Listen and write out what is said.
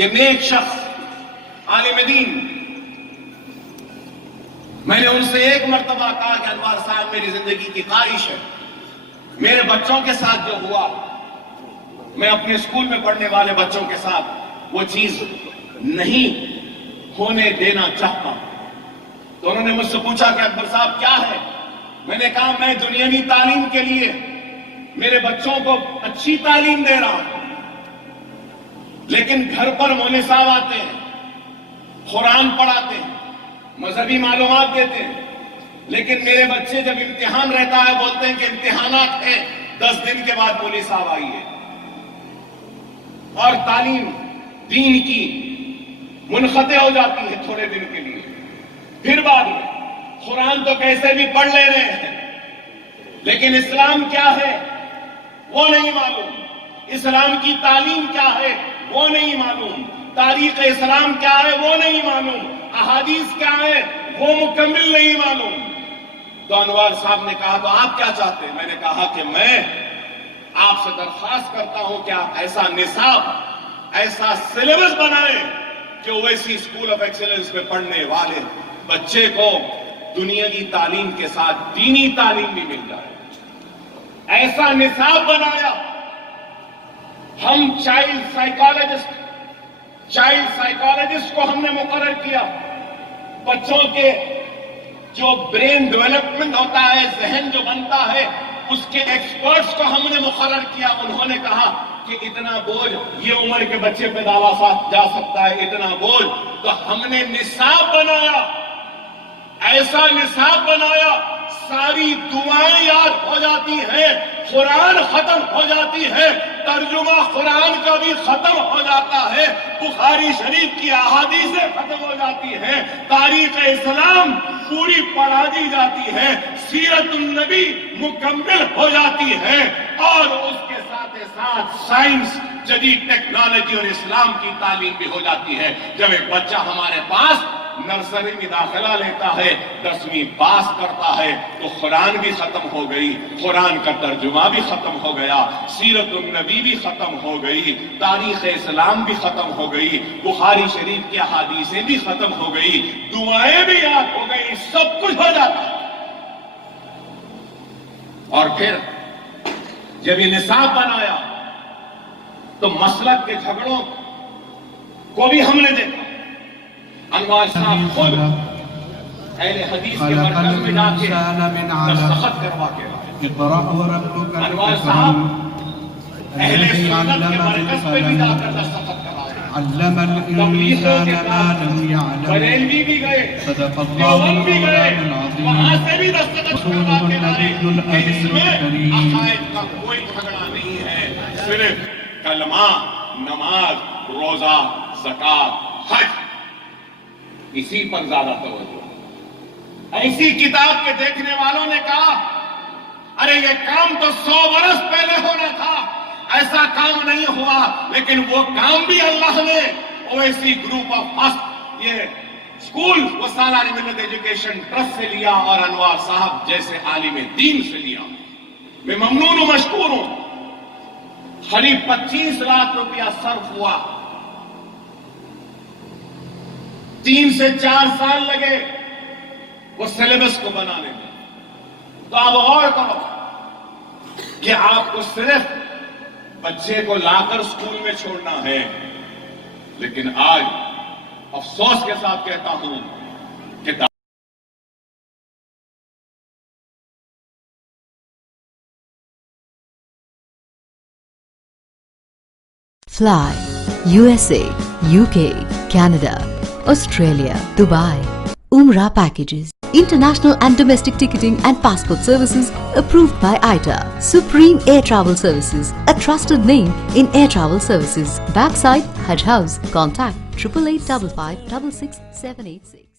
یہ نیک شخص عالم دین، میں نے ان سے ایک مرتبہ کہا کہ انوار صاحب میری زندگی کی خواہش ہے، میرے بچوں کے ساتھ جو ہوا میں اپنے اسکول میں پڑھنے والے بچوں کے ساتھ وہ چیز نہیں ہونے دینا چاہتا ہوں۔ تو انہوں نے مجھ سے پوچھا کہ اکبر صاحب کیا ہے؟ میں نے کہا میں دنیاوی تعلیم کے لیے میرے بچوں کو اچھی تعلیم دے رہا ہوں، لیکن گھر پر مولوی صاحب آتے ہیں، قرآن پڑھاتے ہیں، مذہبی معلومات دیتے ہیں، لیکن میرے بچے جب امتحان رہتا ہے بولتے ہیں کہ امتحانات ہیں، 10 دن کے بعد مولوی صاحب آئیے، اور تعلیم دین کی منقطع ہو جاتی ہے تھوڑے دن کے لیے، پھر بعد میں قرآن تو کیسے بھی پڑھ لے رہے ہیں، لیکن اسلام کیا ہے وہ نہیں معلوم، اسلام کی تعلیم کیا ہے وہ نہیں معلوم، تاریخ اسلام کیا ہے وہ نہیں معلوم، احادیث کیا ہے وہ مکمل نہیں معلوم۔ تو انوار صاحب نے کہا تو آپ کیا چاہتے ہیں؟ میں نے کہا کہ میں آپ سے درخواست کرتا ہوں کہ آپ ایسا نصاب، ایسا سلیبس بنائیں کہ اویسی اسکول آف ایکسیلنس میں پڑھنے والے بچے کو دنیا کی تعلیم کے ساتھ دینی تعلیم بھی مل جائے۔ ایسا نصاب بنایا، ہم چائلڈ سائیکالوجسٹ کو ہم نے مقرر کیا، بچوں کے جو برین ڈیولپمنٹ ہوتا ہے، ذہن جو بنتا ہے، اس کے ایکسپرٹس کو ہم نے مقرر کیا۔ انہوں نے کہا کہ اتنا بوجھ یہ عمر کے بچے پہ ڈالا جا سکتا ہے، اتنا بوجھ، تو ہم نے نصاب بنایا، ایسا نصاب بنایا، ساری دعائیں یاد ہو جاتی ہیں، قرآن ختم ہو جاتی ہے، ترجمہ قرآن کا بھی ختم ہو جاتا ہے، بخاری شریف کی احادیثیں ختم ہو جاتی ہیں، تاریخ اسلام پوری پڑھا دی جاتی ہے، سیرت النبی مکمل ہو جاتی ہے، اور اس کے ساتھ سائنس، جدید ٹیکنالوجی اور اسلام کی تعلیم بھی ہو جاتی ہے۔ جب ایک بچہ ہمارے پاس نرسری میں داخلہ لیتا ہے، 10ویں پاس کرتا ہے، تو قرآن بھی ختم ہو گئی، قرآن کا ترجمہ بھی ختم ہو گیا، سیرت النبی بھی ختم ہو گئی، تاریخ اسلام بھی ختم ہو گئی، بخاری شریف کی احادیثیں بھی ختم ہو گئی، دعائیں بھی یاد ہو گئی، سب کچھ ہو جاتا ہے۔ اور پھر جب یہ نصاب بنایا تو مسلک کے جھگڑوں کو بھی ہم نے دیکھا۔ انوار صاحب خود اہل حدیث کے مرکز میں جا کے دستخط کروا کے انوار صاحب اہل سنت کے مرکز پہ بھی جا کر دستخط کرائے، تبلیغوں کے پاس بریلوی بھی گئے، دیوبند بھی گئے، وہاں سے بھی دستخط کروا کے لائے کہ اس میں عقائد کا کوئی جھگڑا نہیں ہے، صرف کلمہ، نماز، روزہ، زکوٰۃ، حج، اسی پر زیادہ توجہ۔ ایسی کتاب کے دیکھنے والوں نے کہا ارے یہ کام تو 100 برس پہلے ہونا تھا، ایسا کام نہیں ہوا، لیکن وہ کام بھی اللہ نے اویسی گروپ آف فسٹ یہ اسکول و سالاری ملت ایجوکیشن ٹرسٹ سے لیا اور انوار صاحب جیسے عالم دین سے لیا۔ میں ممنون و مشکور ہوں، قریب 25 لاکھ روپیہ صرف ہوا، 3 سے 4 سال لگے وہ سلیبس کو بنانے میں۔ تو آپ غور کرو کہ آپ کو صرف بچے کو لا کر اسکول میں چھوڑنا ہے، لیکن آج افسوس کے ساتھ کہتا ہوں کہ Fly, USA, UK, Canada, Australia, Dubai. Umrah packages, international and domestic ticketing and passport services approved by ITA. Supreme Air Travel Services, a trusted name in air travel services. Backside Hajj House. Contact 8855 56786.